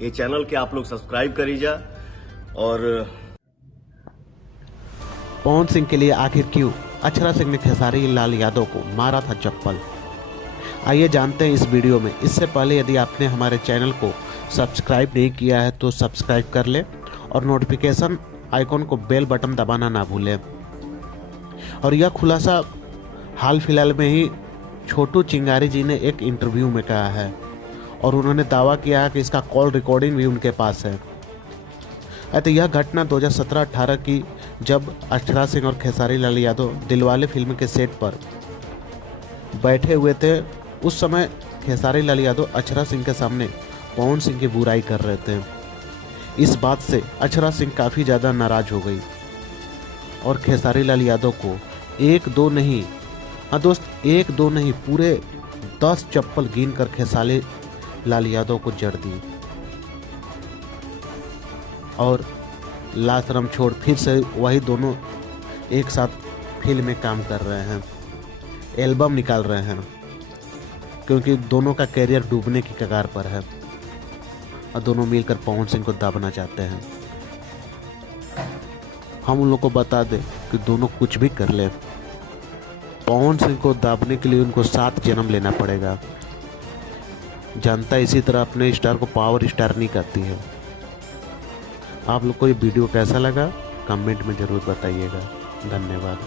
ये चैनल के आप लोग सब्सक्राइब करीजा। और पवन सिंह के लिए आखिर क्यों अक्षरा सिंह ने खेसारी लाल यादव को मारा था चप्पल, आइए जानते हैं इस वीडियो में। इससे पहले यदि आपने हमारे चैनल को सब्सक्राइब नहीं किया है तो सब्सक्राइब कर ले और नोटिफिकेशन आइकॉन को बेल बटन दबाना ना भूलें। और यह खुलासा हाल फिलहाल में ही छोटू चिंगारी जी ने एक इंटरव्यू में कहा है और उन्होंने दावा किया है कि इसका कॉल रिकॉर्डिंग भी उनके पास है। तो यह घटना 2017-18 की, जब अक्षरा सिंह और खेसारी लाल यादव दिलवाले फिल्म के सेट पर बैठे हुए थे। उस समय खेसारी लाल यादव अक्षरा सिंह के सामने पवन सिंह की बुराई कर रहे थे। इस बात से अक्षरा सिंह काफ़ी ज़्यादा नाराज़ हो गई और खेसारी लाल यादव को एक दो नहीं, हाँ दोस्त, एक दो नहीं, पूरे 10 चप्पल गिन कर खेसारी लाल यादव को जड़ दी। और लाशरम छोड़ फिर से वही दोनों एक साथ फिल्म में काम कर रहे हैं, एल्बम निकाल रहे हैं, क्योंकि दोनों का करियर डूबने की कगार पर है और दोनों मिलकर पवन सिंह को दाबना चाहते हैं। हम उन लोग को बता दें कि दोनों कुछ भी कर ले, पवन सिंह को दाबने के लिए उनको 7 जन्म लेना पड़ेगा। जनता इसी तरह अपने स्टार को पावर स्टार नहीं करती है। आप लोग को ये वीडियो कैसा लगा कमेंट में ज़रूर बताइएगा। धन्यवाद।